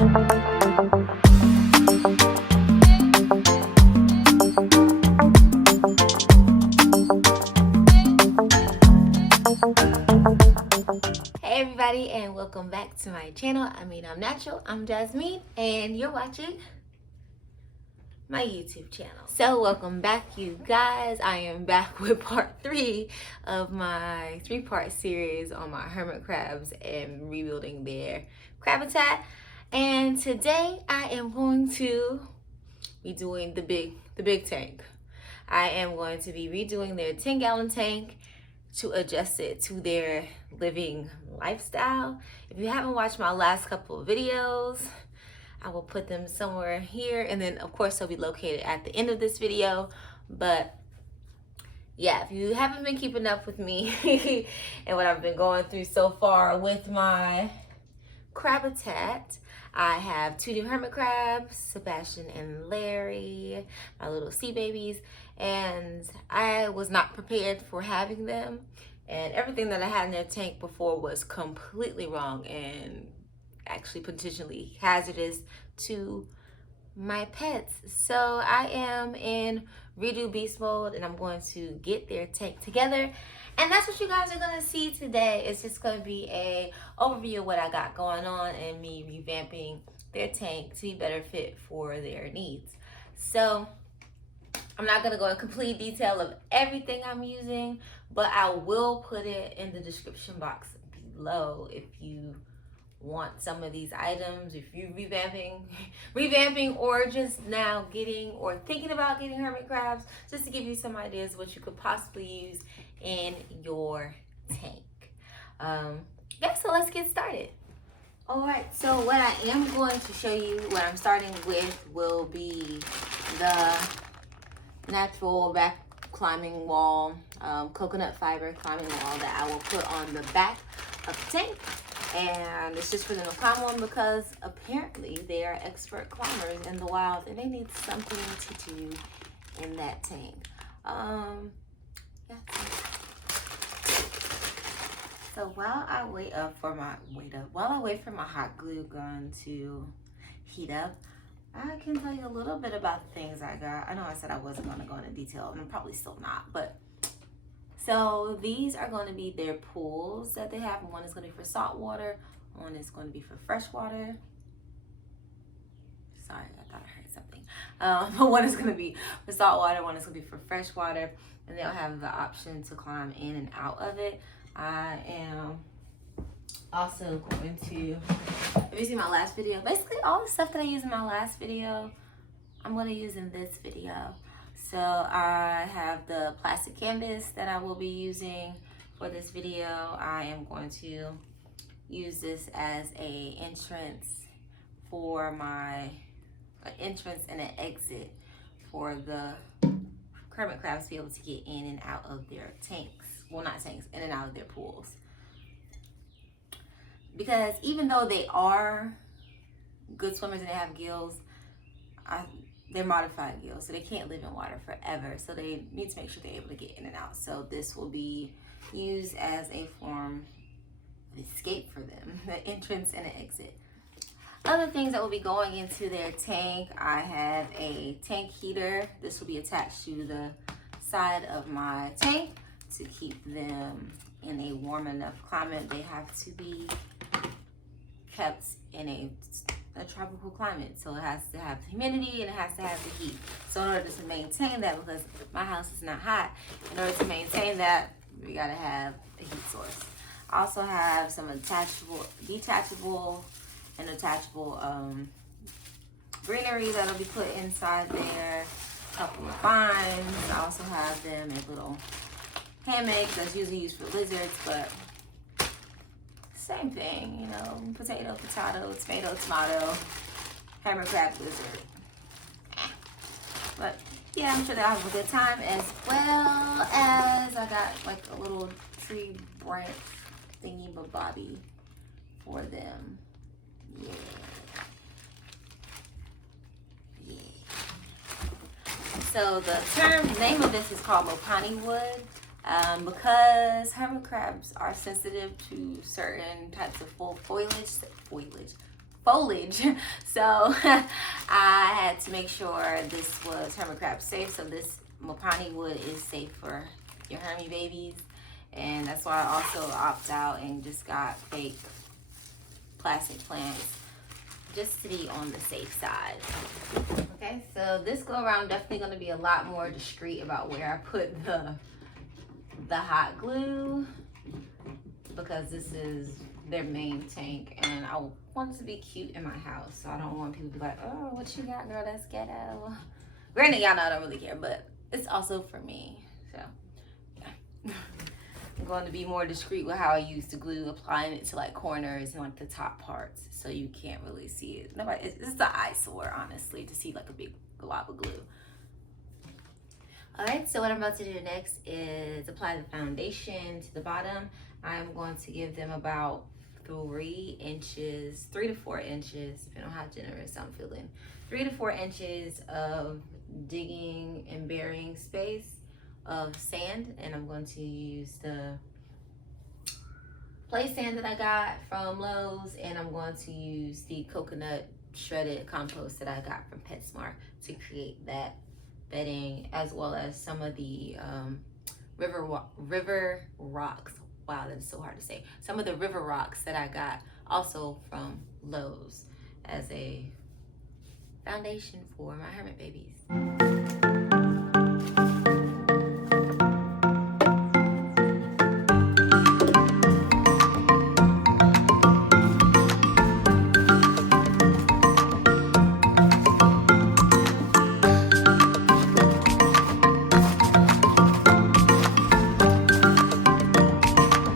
Hey everybody, and welcome back to my channel. I'm Natural, I'm Jasmine, and you're watching my YouTube channel. So welcome back, you guys. I am back with part 3 of my 3-part series on my hermit crabs and rebuilding their crabitat. And today I am going to be doing the big tank. I am going to be redoing their 10-gallon tank to adjust it to their living lifestyle. If you haven't watched my last couple of videos, I will put them somewhere here, and then of course they'll be located at the end of this video. But yeah, if you haven't been keeping up with me and what I've been going through so far with my crabitat, I have 2 new hermit crabs, Sebastian and Larry, my little sea babies, and I was not prepared for having them, and everything that I had in their tank before was completely wrong and actually potentially hazardous to my pets. So I am in redo beast mode, and I'm going to get their tank together, and that's what you guys are going to see today. It's just going to be a overview of what I got going on and me revamping their tank to be better fit for their needs. So I'm not going to go in complete detail of everything I'm using, but I will put it in the description box below if you want some of these items, if you're revamping or just now getting or thinking about getting hermit crabs, just to give you some ideas what you could possibly use in your tank. Yeah, so let's get started. All right, so what I am going to show you, what I'm starting with, will be the natural back climbing wall, coconut fiber climbing wall that I will put on the back of the tank. And it's just for them to climb on because apparently they are expert climbers in the wild and they need something to do in that tank. Yeah. So while I wait for my hot glue gun to heat up, I can tell you a little bit about the things I got. I know I said I wasn't going to go into detail, and I'm probably still not, but so these are going to be their pools that they have. One is going to be for salt water, one is going to be for fresh water. Sorry, I thought I heard something. But one is going to be for salt water, one is going to be for fresh water, and they'll have the option to climb in and out of it. I am also going to, if you see my last video, basically all the stuff that I used in my last video, I'm going to use in this video. So I have the plastic canvas that I will be using for this video. I am going to use this as a entrance for my entrance and an exit for the hermit crabs to be able to get in and out of their tanks. Well, not tanks, in and out of their pools. Because even though they are good swimmers and they have gills, they're modified gills, so they can't live in water forever. So they need to make sure they're able to get in and out. So this will be used as a form of escape for them, the entrance and an exit. Other things that will be going into their tank, I have a tank heater. This will be attached to the side of my tank to keep them in a warm enough climate. They have to be kept in a tropical climate, so it has to have humidity and it has to have the heat. So in order to maintain that, because my house is not hot, in order to maintain that, we gotta have a heat source. I also have some detachable and attachable greenery that'll be put inside there, a couple of vines. I also have them a little hammock that's usually used for lizards, but same thing, you know, potato, tomato, hermit crab, lizard. But yeah, I'm sure they'll have a good time, as well as I got like a little tree branch thingy bobby for them. Yeah. So the name of this is called Mopani wood. Because hermit crabs are sensitive to certain types of foliage. So I had to make sure this was hermit crab safe. So this Mopani wood is safe for your Hermit babies. And that's why I also opt out and just got fake plastic plants, just to be on the safe side. Okay, so this go around definitely going to be a lot more discreet about where I put the hot glue, because this is their main tank and I want it to be cute in my house. So I don't want people to be like, oh, what you got, girl, that's ghetto. Granted, y'all know I don't really care, but it's also for me. So yeah. I'm going to be more discreet with how I use the glue, applying it to like corners and like the top parts, so you can't really see it. This is an eyesore, honestly, to see like a big glob of glue. All right, so what I'm about to do next is apply the foundation to the bottom. I'm going to give them about 3 to 4 inches, depending on how generous I'm feeling. 3 to 4 inches of digging and burying space of sand, and I'm going to use the play sand that I got from Lowe's, and I'm going to use the coconut shredded compost that I got from PetSmart to create that bedding, as well as some of the river rocks. Wow, that's so hard to say. Some of the river rocks that I got also from Lowe's as a foundation for my hermit babies.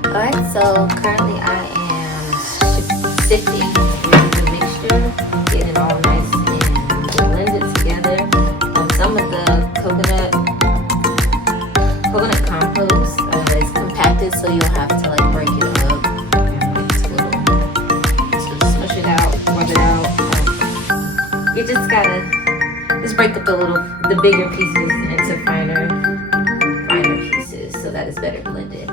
Alright, so currently I am sifting the mixture, getting it all nice and blended together. Some of the coconut compost is compacted, so you'll have to like break it up to smush it out, rub it out. You just gotta break up the bigger pieces into finer pieces, so that it's better blended.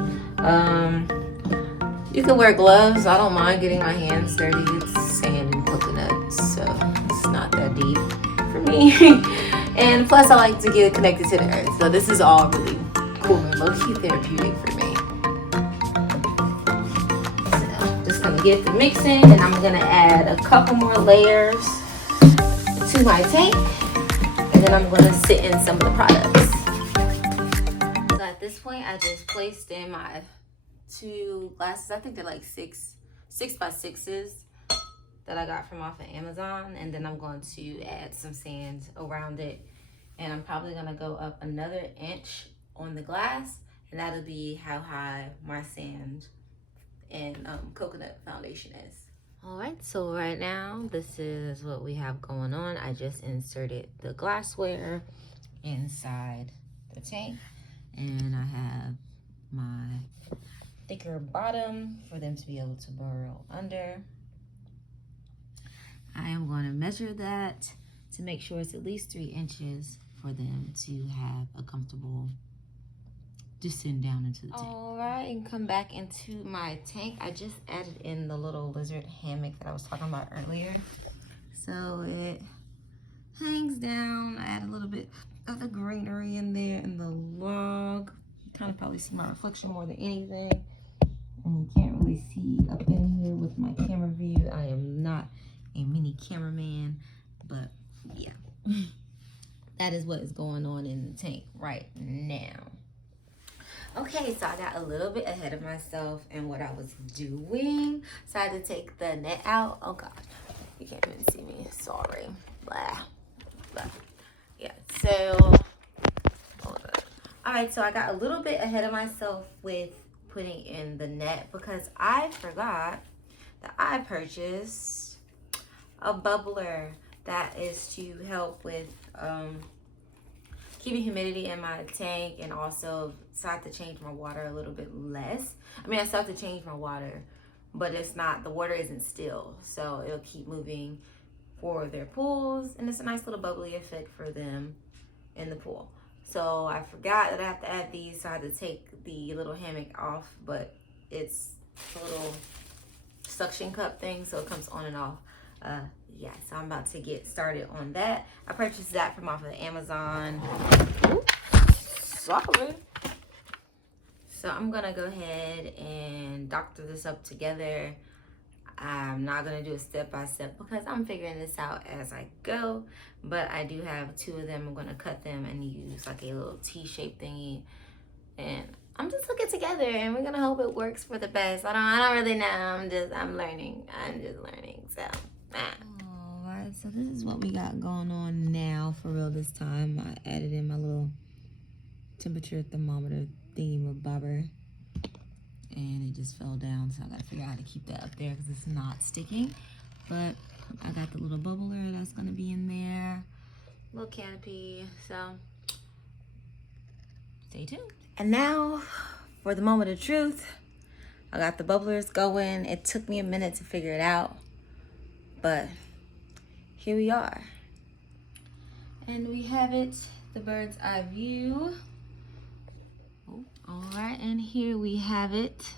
You can wear gloves. I don't mind getting my hands dirty. It's sand and coconut, so it's not that deep for me. And plus, I like to get connected to the earth, so this is all really cool and low-key therapeutic for me. So just gonna get the mixing, and I'm gonna add a couple more layers to my tank, and then I'm gonna sit in some of the products. So at this point, I just placed in my 2 glasses. I think they're like 6 by 6s that I got from off of Amazon, and then I'm going to add some sand around it, and I'm probably gonna go up another inch on the glass, and that'll be how high my sand and coconut foundation is. All right, so right now this is what we have going on. I just inserted the glassware inside the tank, and I have my thicker bottom for them to be able to burrow under. I am going to measure that to make sure it's at least 3 inches for them to have a comfortable descend down into the tank. All right, and come back into my tank. I just added in the little lizard hammock that I was talking about earlier. So it hangs down. I add a little bit of the greenery in there and the log. You kind of probably see my reflection more than anything. And you can't really see up in here with my camera view. I am not a mini cameraman, but yeah. That is what is going on in the tank right now. Okay, so I got a little bit ahead of myself in what I was doing. So I had to take the net out. Oh God, you can't even see me, sorry. Blah, blah. Yeah, so, hold on. All right, so I got a little bit ahead of myself with putting in the net because I forgot that I purchased a bubbler that is to help with keeping humidity in my tank, and also so I have to change my water a little bit less. I mean, I still have to change my water, but it's not, the water isn't still, so it'll keep moving for their pools, and it's a nice little bubbly effect for them in the pool. So I forgot that I have to add these, so I had to take the little hammock off, but it's a little suction cup thing, so it comes on and off. Yeah, so I'm about to get started on that. I purchased that from off of Amazon. Ooh, sorry. So I'm gonna go ahead and doctor this up together. I'm not gonna do it step by step because I'm figuring this out as I go. But I do have 2 of them. I'm gonna cut them and use like a little T-shaped thingy. And I'm just looking together, and we're gonna hope it works for the best. I don't really know. I'm learning. I'm just learning. So. Alright, so this is what we got going on now for real this time. I added in my little temperature thermometer theme bobber, and it just fell down, so I gotta figure out how to keep that up there because it's not sticking. But I got the little bubbler that's gonna be in there, little canopy, so stay tuned. And now for the moment of truth. I got the bubblers going. It took me a minute to figure it out, but here we are. And we have it, the bird's eye view. Oh, all right, and here we have it,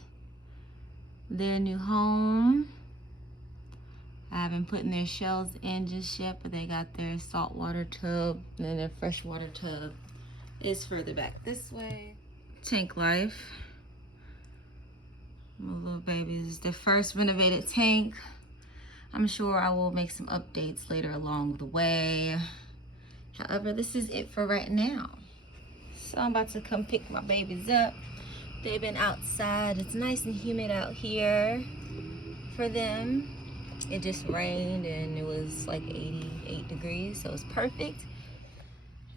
their new home. I haven't put their shells in just yet, but they got their saltwater tub, and then their freshwater tub is further back this way. Tank life. My little baby is the first renovated tank. I'm sure I will make some updates later along the way. However, this is it for right now. So I'm about to come pick my babies up. They've been outside. It's nice and humid out here for them. It just rained and it was like 88 degrees, so it's perfect.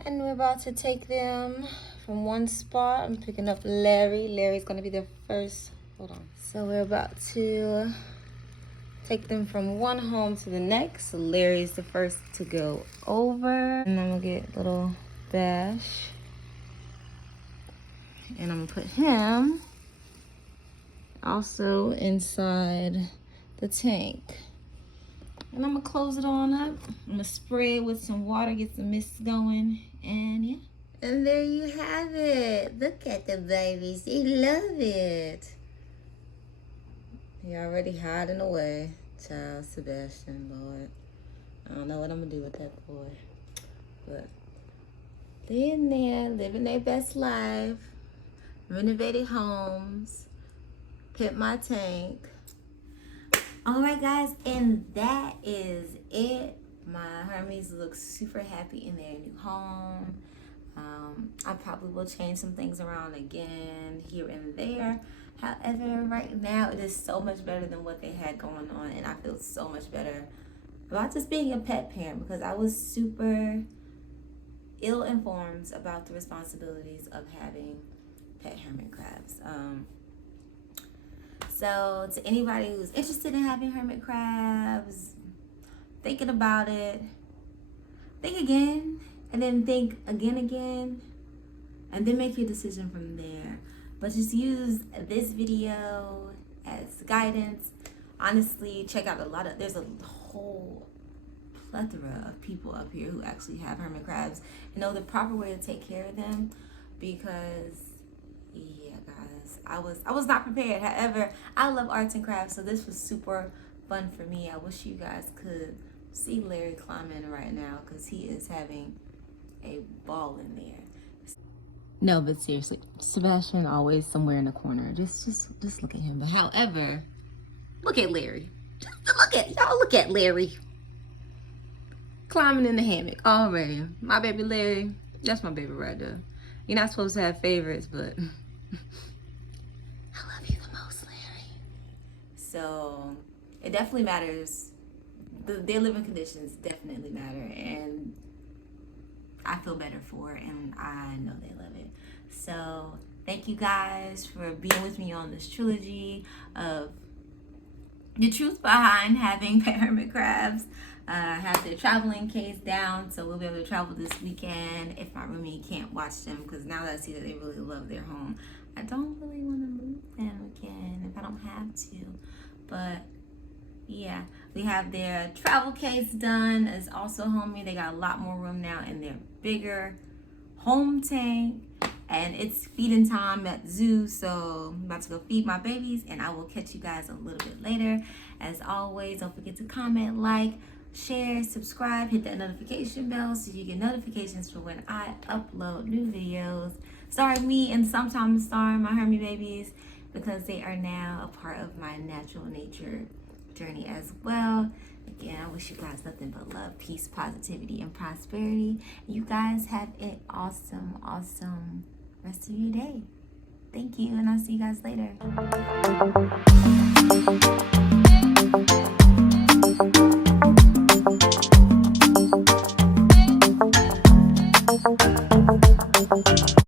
And we're about to take them from one spot. I'm picking up Larry. Larry's gonna be their first, hold on. So we're about to take them from one home to the next. So Larry's the first to go over. And I'm gonna get little Bash. And I'm gonna put him also inside the tank. And I'm gonna close it on up. I'm gonna spray it with some water, get some mist going, and yeah. And there you have it. Look at the babies, they love it. You're already hiding away. Child Sebastian, Lord. I don't know what I'm gonna do with that boy. But they're in there, living their best life. Renovated homes. Pit my tank. Alright guys, and that is it. My Hermes look super happy in their new home. I probably will change some things around again here and there. However, right now it is so much better than what they had going on, and I feel so much better about just being a pet parent because I was super ill-informed about the responsibilities of having pet hermit crabs. So to anybody who's interested in having hermit crabs, thinking about it, think again, and then think again, and then make your decision from there. But just use this video as guidance. Honestly, check out there's a whole plethora of people up here who actually have hermit crabs and know the proper way to take care of them, because yeah guys, I was not prepared. However, I love arts and crafts, so this was super fun for me. I wish you guys could see Larry climb in right now because he is having a ball in there. No, but seriously, Sebastian always somewhere in the corner. Just look at him. But however, look at Larry. Look at Larry climbing in the hammock already. My baby Larry, that's my baby right there. You're not supposed to have favorites, but I love you the most, Larry. So it definitely matters. Their living conditions definitely matter, and I feel better for it, and I know they love it. So thank you guys for being with me on this trilogy of the truth behind having pet hermit crabs. I have their traveling case down, so we'll be able to travel this weekend if my roomie can't watch them, because now that I see that they really love their home, I don't really want to move them again if I don't have to. But yeah, we have their travel case done. It's also homey. They got a lot more room now in their bigger home tank, and it's feeding time at the zoo, so I'm about to go feed my babies, and I will catch you guys a little bit later. As always, don't forget to comment, like, share, subscribe, hit that notification bell so you get notifications for when I upload new videos. Starring me and sometimes starring my Hermit babies, because they are now a part of my natural nature journey as well. Again, I wish you guys nothing but love, peace, positivity, and prosperity. You guys have an awesome, awesome rest of your day. Thank you, and I'll see you guys later.